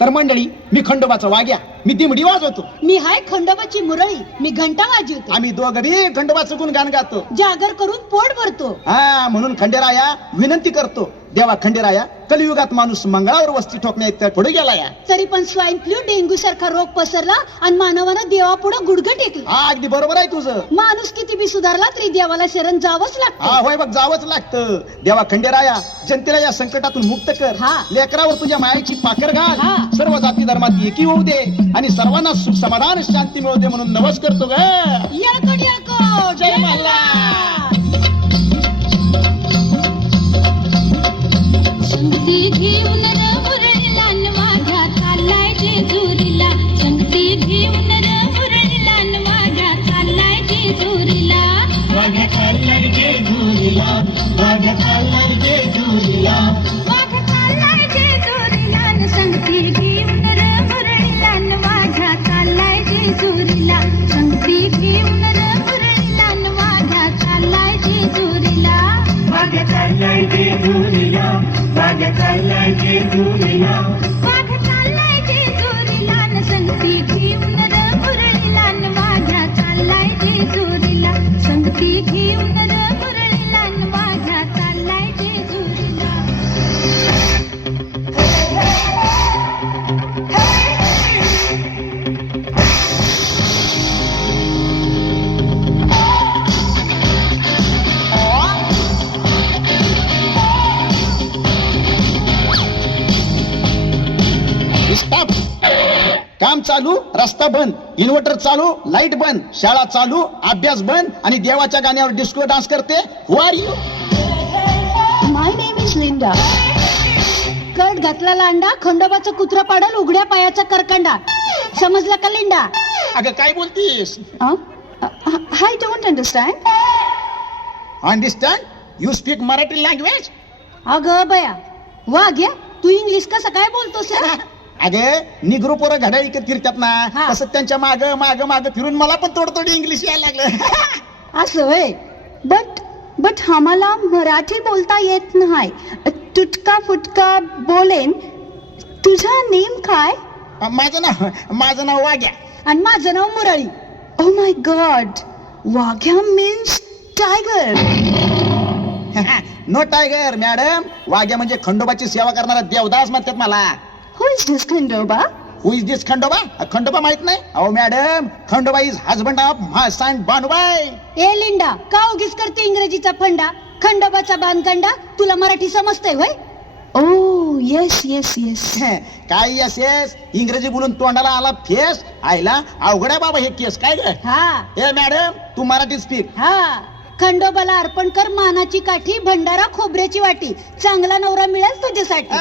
तर मंडळी मी खंडोबाचा वाग्या मी दिमडी वाजवतो. मी हाय खंडोबाची मुरळी. मी घंटा वाजवतो. आम्ही दोघं बी खंडोबाचं गुणगान गातो. जागर करून पोट भरतो. हा म्हणून खंडेराया विनंती करतो. देवा खंडेराया कलियुगात माणूस मंगळावर वस्ती ठोकण्यात पुढे गेला या तरी पण स्वाईन फ्लू डेंग्यू सारखा रोग पसरला आणि मानवानं देवा पुढे गुडघं टेकलं. हा अगदी बरोबर आहे तुझं. माणूस किती बी सुधारला तरी देवाला शरण जावंच हा लागतं होय बघ जावंच लागतं. देवा खंडेराया जनतेला या संकटातून मुक्त कर. हा. लेकरावर तुझ्या मायाची पाकर घाल. हा. सर्व जाती धर्मात एकी होऊ दे आणि सर्वांना सुख समाधान शांती मिळू दे म्हणून नवस करतो ग. येळकोट येळकोट. जय मल्हार. संगती चाललाय जेजुरीला. संगती वाघ्या चाललाय वाघ्या चाललाय चालू रस्ता बंद. इन्व्हर्टर चालू लाइट बंद. शाळा चालू अभ्यास बंद. आणि देवाच्या गाण्यावर डिस्को डान्स करते. Who are you? My name is Linda cut घातला लांडा खंडोबाचं कुत्र पाडल उघड्या पायाचा करकंडा. समजला का लिंडा अगं काय बोलतीस? I don't understand understand you speak Marathi language अगं बया वा घ्या तू इंग्लिश कसं काय बोलतोस? अगे निग्रो पोरं घड्याळ इकत फिरतात ना हा. तसं त्यांच्या माग माग माग फिरून मला पण थोडं थोडी इंग्लिश यायला लागलं. असं होय. बट बट आम्हाला मराठी बोलता येत नाही. तुटका फुटका बोलेन. तुझा नेम काय? माझं नाव माझं नाव वाग्या आणि माझं नाव Murali. Oh my god Waghya means tiger no tiger madam Waghya म्हणजे खंडोबाची सेवा करणारा देवदास म्हणतात मला. Is this Khandoba who is this Khandoba Khandoba माहीत नाही अहो madam Khandoba is husband of my son Banubai ए लिंडा का उगीच करते इंग्रजीचा फंडा? खंडोबाचा बांधकंडा तुला मराठी समजतंय होय? ओ येस येस येस काय यस येस इंग्रजी बोलून तोंडाला आला फेस? आयला अवघड आहे बाबा हे केस काय ग? हा. ए मॅडम तू मराठी स्पीक हा. खंडोबाला अर्पण कर मानाची काठी भंडारा खोबऱ्याची वाटी. चांगला नवरा मिळेल तुझ्यासाठी.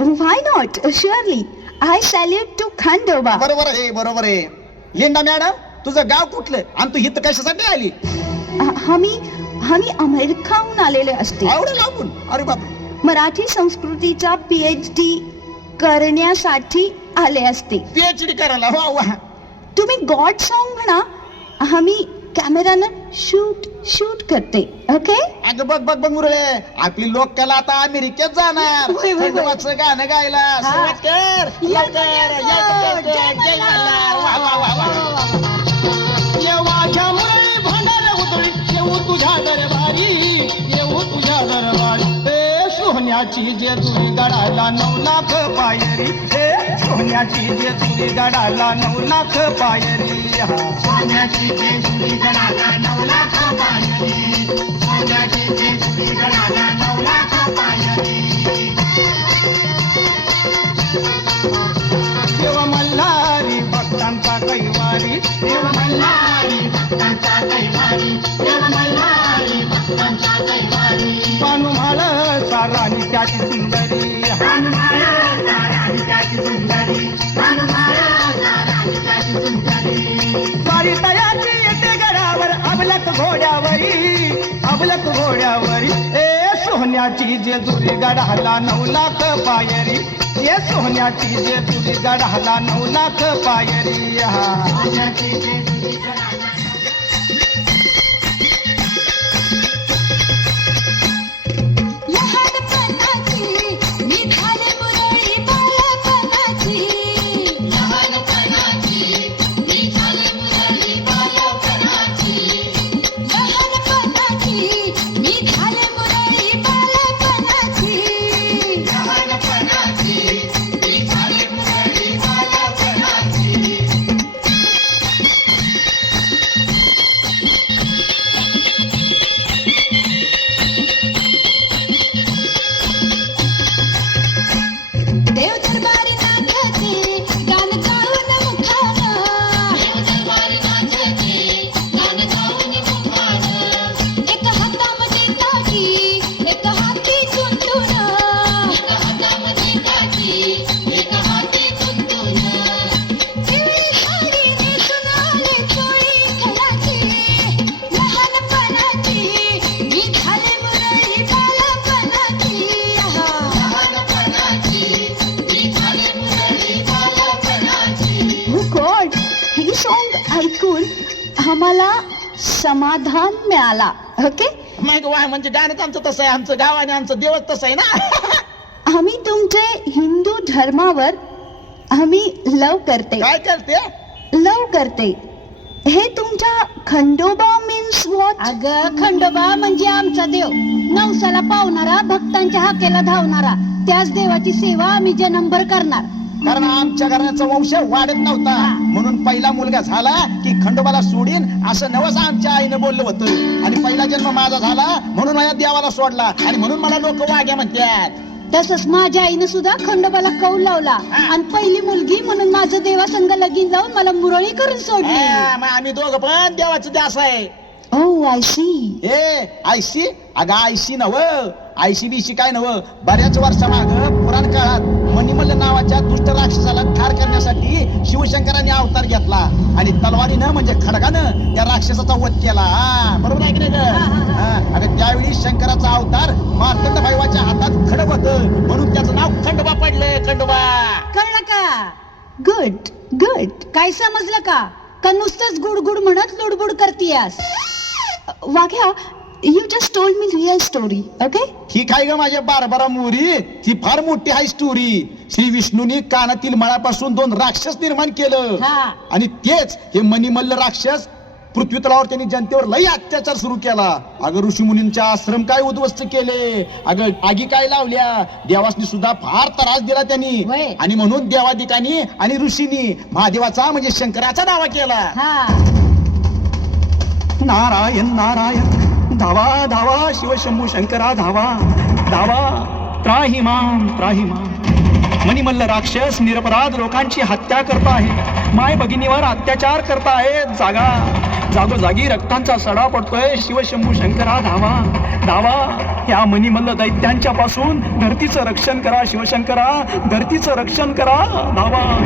Why not surely I salute to Khandoba बरोबर आहे बरोबर आहे. लिंडा मॅडम तुझं गाव कुठलं? आणि तू इथं कशासाठी आली? आम्ही आम्ही अमेरिकाहून आलेले असते. आवड लागून अरे बाप. मराठी संस्कृतीचा पीएच डी करण्यासाठी आले असते. पीएचडी करायला वा वा तुम्ही गॉड सॉन्ग म्हणा आम्ही कॅमेरानं शूट शूट करते ओके अगं बघ बघ बघ मुरळे. आपली लोककला आता अमेरिकेत जाणार. होय, होय, होय. खंडोबाचं गाणं गायला. हा. सुरुवात कर. लवकर, येळकोट, लवकर, जय जय मल्हार. वा, वा, वा, वा. येवाच्या मुरळी भांडार उधळी. येऊ तुझ्या दरबारी. येऊ तुझ्या दरबारी. ए सोन्याची जेजुरी गडाला नऊ लाख पायरी. ए सोन्याची जेजुरी गडाला नऊ लाख पायरी. सोन्याची जेजुरी गडाला नऊ घोड्यावरी अबलक घोड्यावरी. ए सोन्याची जेजुरी गडाला नऊ लाख पायरी. ए सोन्याची जेजुरी गडाला नऊ लाख पायरी. हा. समाधान मिळाला ओके मग वा म्हणजे गाणंच आमचं तसं आहे आमचं गाव आणि आमचं देवच तसं आहे ना? आम्ही तुमचे हिंदू धर्मावर आम्ही लव करते. काय करते? लव करते. हे तुमच्या खंडोबा मीन्स वॉट अग खंडोबा म्हणजे आमचा देव. नवसाला पावणारा भक्तांच्या हाकेला धावणारा. त्याच देवाची सेवा आम्ही जन्मभर करणार. कारण आमच्या घराचा वंश वाढत नव्हता. म्हणून पहिला मुलगा झाला की खंडोबाला सोडीन असं नवस आमच्या आईनं बोललं होतं. आणि पहिला जन्म माझा झाला म्हणून माझ्या देवाला सोडला. आणि म्हणून मला लोक वाग्या म्हणतात. तसंच माझ्या आईनं सुद्धा खंडोबाला कौल लावला. आणि पहिली मुलगी म्हणून माझं देवासंग लगीन लावून मला मुरळी करून सोडली. हा, मग आम्ही दोघं पण देवाचं द्यास आहे. ओ आय सी ए आयशी अगं आयशी नव. आयशी बीशी काय नव? बऱ्याच वर्षामाग पुराण काळात मणिमल्ल नावाच्या दुष्ट राक्षसाला ठार करण्यासाठी शिवशंकराने अवतार घेतला. आणि तलवारीनं म्हणजे खडगानं त्या राक्षसाचा वध केला. बरोबर आहे की नाही अगं त्यावेळी शंकराचा अवतार मार्तंड भैवाच्या हातात खडक होत. म्हणून त्याचं नाव खंडोबा पडलंय खंडोबा. कळलं का? गुड गुड काय समजलं का? का नुसतंच गुडगुड म्हणत लुडबुड करतीयास? Waghya you just told me real story okay ही काय ग माझ्या बारबारा मोरी? ती फार मोठी आहे स्टोरी श्री विष्णूनी कानातील मळापासून दोन राक्षस निर्माण केलं. हा. आणि तेच हे मणिमल्ल राक्षस पृथ्वी तलावर त्यांनी जनतेवर लई अत्याचार सुरू केला. अगं ऋषी मुनींचे आश्रम काय उद्ध्वस्त केले? अगं आगी काय लावल्या? देवासनी सुद्धा फार त्रास दिला त्यांनी. आणि म्हणून देवादिकांनी आणि ऋषींनी महादेवाचा म्हणजे शंकराचा दावा केला. हा. नारायण नारायण. धावा धावा शिवशंभू शंकरा धावा धावा. त्राही माम त्राही माम मणिमल्ल राक्षस निरपराध लोकांची हत्या करता आहे. माय भगिनीवर अत्याचार करता आहे जागा जागोजागी रक्तांचा सडा पडतोय. शिवशंभू शंकरा धावा धावा. या मणिमल्ल दैत्यांच्या पासून धरतीचं रक्षण करा शिवशंकरा. धरतीचं रक्षण करा. धावा.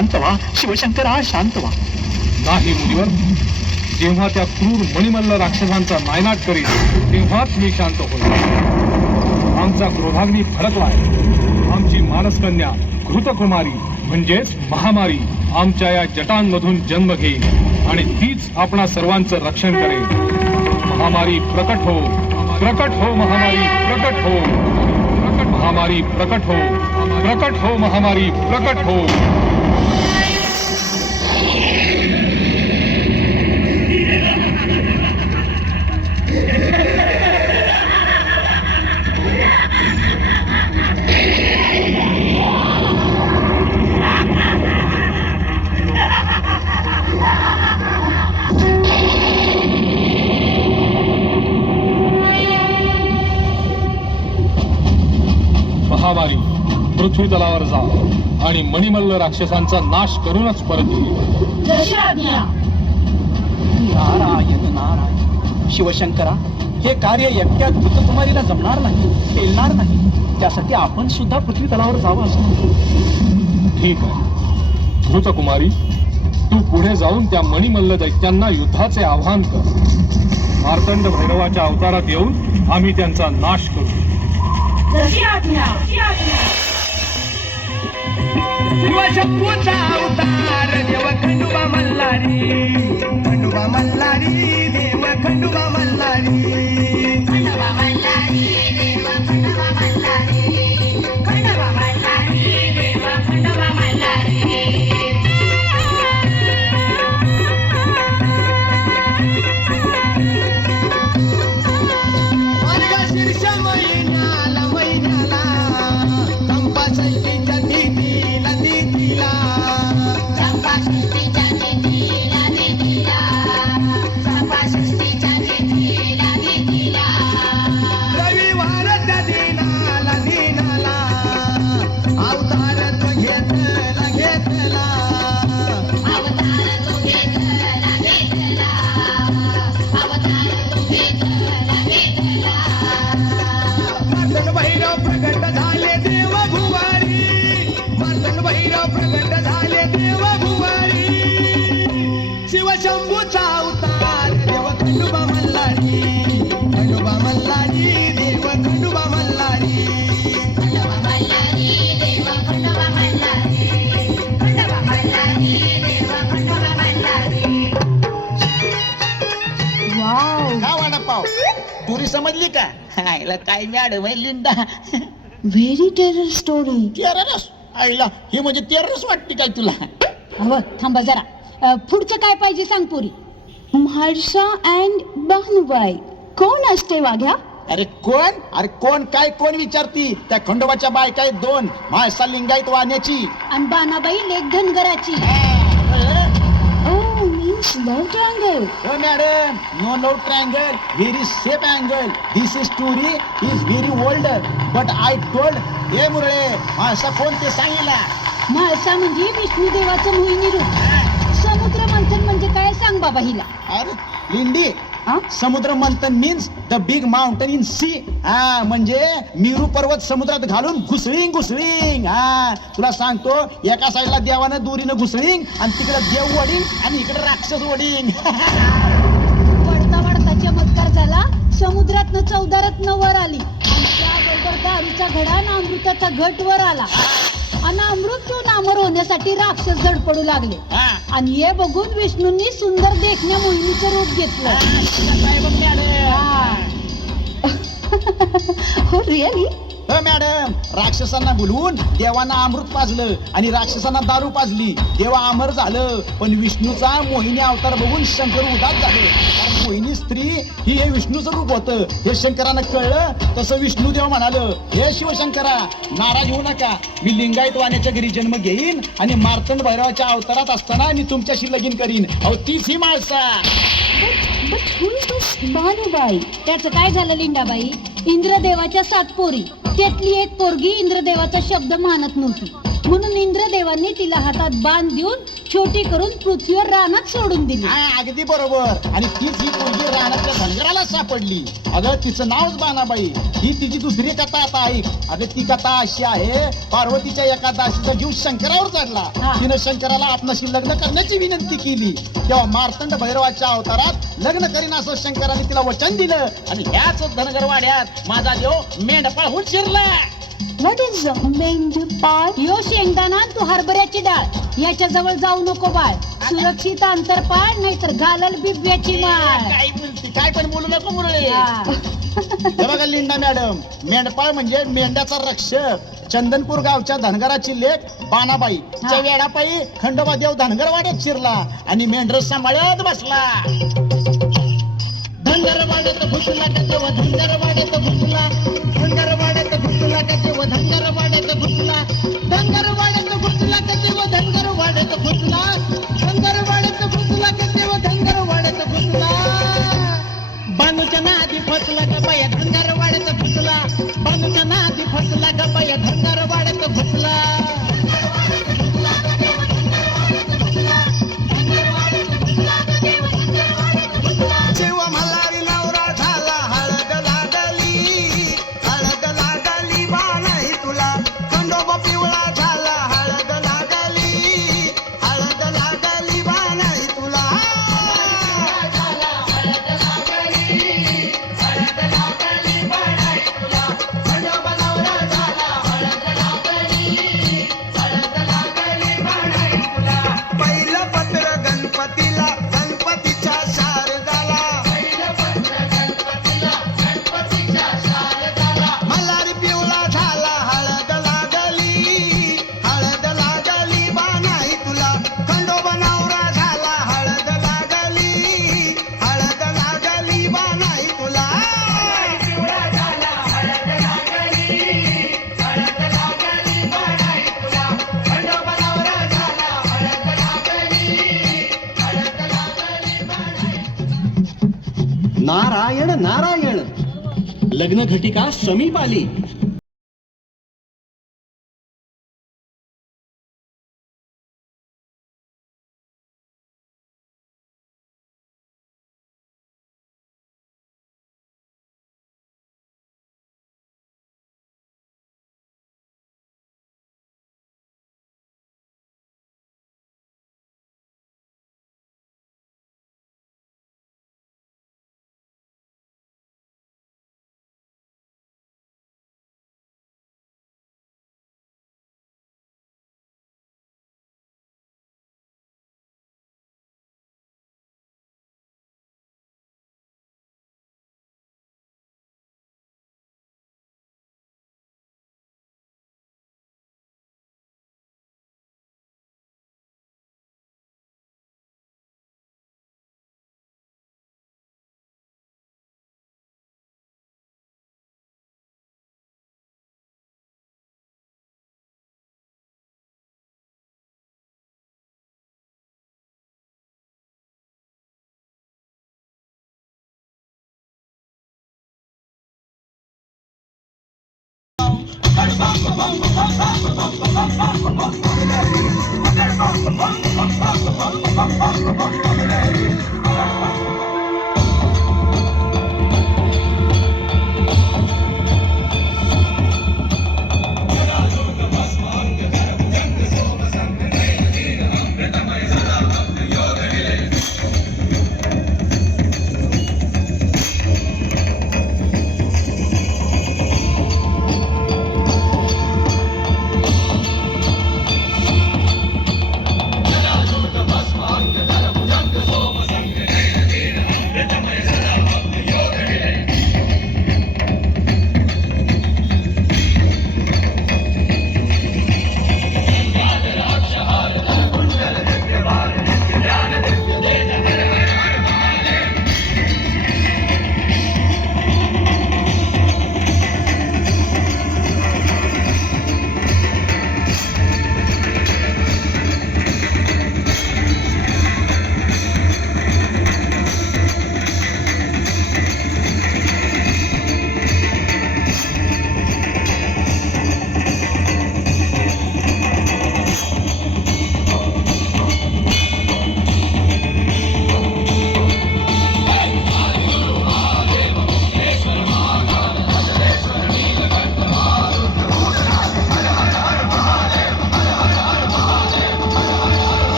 शांत व्हा शिवशंकरा शांत व्हा नाही मुनिवर. जेव्हा त्या क्रूर मणिमल्ल राक्षसांचा नायनाट करीन तेव्हाच मी शांत होईल आमचा क्रोधाग्नी फडकलाय. आमची मानसकन्या घृतकुमारी म्हणजेच महामारी आमच्या या जटांमधून जन्म घेईल आणि तीच आपणा सर्वांचं रक्षण करेल महामारी प्रकट हो. प्रकट हो महामारी प्रकट हो. प्रकट महामारी प्रकट हो. प्रकट हो महामारी प्रकट हो. पृथ्वी तलावर जा आणि मणिमल्ल राक्षसांचा नाश करूनच परत येईल नारायण नारायण. शिवशंकरा हे कार्य एकट्या घृतकुमारीला जमणार नाही खेळणार नाही. त्यासाठी आपण सुद्धा पृथ्वी तलावर जावं असं. ठीक आहे. धृतकुमारी तू पुढे जाऊन त्या मणिमल्ल दैत्यांना युद्धाचे आव्हान कर. मार्तंड भैरवाच्या अवतारात येऊन आम्ही त्यांचा नाश करू. शिवशंभूचा अवतार देव खंडोबा मल्हारी खंडोबा मल्हारी. देव खंडोबा मल्हारी. मार्गशीर्ष का वडापाव? तुरी समजली का? आईला काय मॅडम आहे लिंडा. व्हेरी टेरर स्टोरी तेरस आईला हे म्हणजे तेरस वाटते काय तुला? अव थांबा जरा. अ, पुढचं काय पाहिजे सांग पुरी? म्हाळसा अँड बहनुबाई कोण असते वाघ्या? अरे कोण? अरे कोण काय कोण विचारती? त्या खंडोबाच्या बायका आहेत दोन. म्हाळसा लिंगायत वाण्याची. आणि बानाबाई लेख धनगराची. ओ मीन्स लव ट्रायंगल हो madam. No no triangle very safe angle this is story is very old but I told हे मुरळे म्हाळसा कोण ते सांगितला? म्हाळसा म्हणजे विष्णुदेवाचं मोहिनी रूप. समुद्र मंथन म्हणजे काय? सांग बाबा हिला. अरे लिंडी समुद्र मंथन means the big mountain in sea हा म्हणजे मिरू पर्वत समुद्रात घालून घुसळींग घुसळींग. हा तुला सांगतो एका साईडला देवानं दुरीनं घुसळींग आणि तिकडे देव वडीन आणि इकडे राक्षस वडीन वडता वडता चमत्कार झाला. समुद्रातनं चौदारात वर आली. आणि त्याबरोबर दारूचा घडा आणि अमृताचा घट वर आला. आणि अमृत पिऊन अमर होण्यासाठी राक्षस धडपडू लागले हा. आणि हे बघून विष्णूंनी सुंदर देखण्या मोहिनीचं रूप घेतलं मॅडम हा. हो रिअली हो हो, मॅडम राक्षसांना बोलवून देवांना अमृत पाजलं आणि राक्षसांना दारू पाजली. देवा अमर झालं पण विष्णूचा मोहिनी अवतार बघून शंकर उदास झाले. कारण मोहिनी स्त्री ही हे विष्णूचं रूप होतं. हे शंकरानं कळलं तसं विष्णुदेव म्हणालं हे शिवशंकरा नाराज होऊ नका. मी लिंगायत वाण्याच्या घरी जन्म घेईन आणि मार्तंड भैरवाच्या अवतारात असताना मी तुमच्याशी लगीन करीन. अहो तीच ही माणसा. भानुबाई. त्याचं काय झालं लिंडाबाई? इंद्रदेवाच्या सात पोरी त्यातली एक पोरगी इंद्रदेवाचा शब्द मानत नव्हती. म्हणून इंद्रदेवांनी तिला हातात बांध देऊन छोटी करून पृथ्वीवर रानात सोडून दिली. अगदी बरोबर. आणि तीच ही पोरगी रानात धनगराला सापडली. अगं तिचं नावच बाणाबाई. ही तिची दुसरी कथा आता ऐक अगं ती कथा अशी आहे पार्वतीच्या एका दासीचा जीव शंकरावर चढला. तिनं शंकराला आपणाशी लग्न करण्याची विनंती केली. तेव्हा मार्तंड भैरवाच्या अवतारात लग्न करीन असं शंकराने तिला वचन दिलं. आणि ह्याच धनगर वाड्यात माझा देव मेंढपाळ होऊन शिरला. व्हॉट इज यो शेंगदाणा आणि तू हरभऱ्याची डाळ. याच्या जवळ जाऊ नको बाळ. सुरक्षित अंतर पाळ नाहीतर घालल बिब्याची माळ. काय बोलती? काय पण बोलू नको मुरळे. हा. हे बघा लिंडा मॅडम मेंढपाळ म्हणजे मेंढ्याचा रक्षक. चंदनपूर गावच्या धनगराची लेख बाणाबाई. च्या वेडापायी खंडोबा देव धनगरवाड्यात शिरला आणि मेंढर सांभाळत बसला. धनगर वाड्यात घुसला का फसला का बाया धनगर वाड्यात फसला? बानूच्या नादी फसला का बाया धनगर नारायण नारायण. लग्न घटिका समीप आली. तर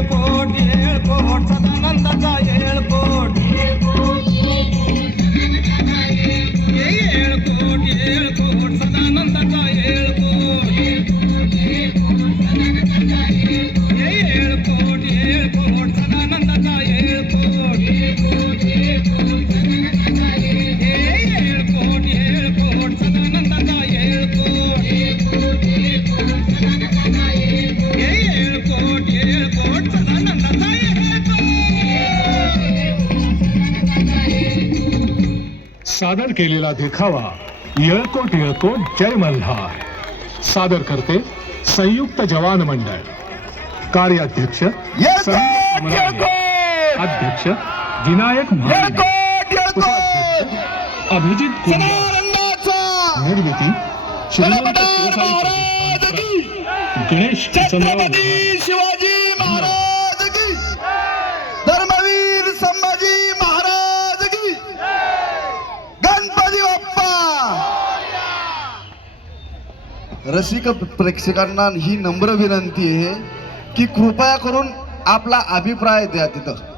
ये- येळकोट येळकोट सदानंदाचा सादर केलेला देखावा. येळकोट येळकोट जय मल्हार. सादर करते संयुक्त जवान मंडळ. कार्याध्यक्ष. अध्यक्ष विनायक अभिजित कुंभार निर्मिती श्रीमंत गणेश शिवाजी रसिक प्रेक्षकांना ही नम्र विनंती आहे की कृपया करून आपला अभिप्राय द्या तिथं.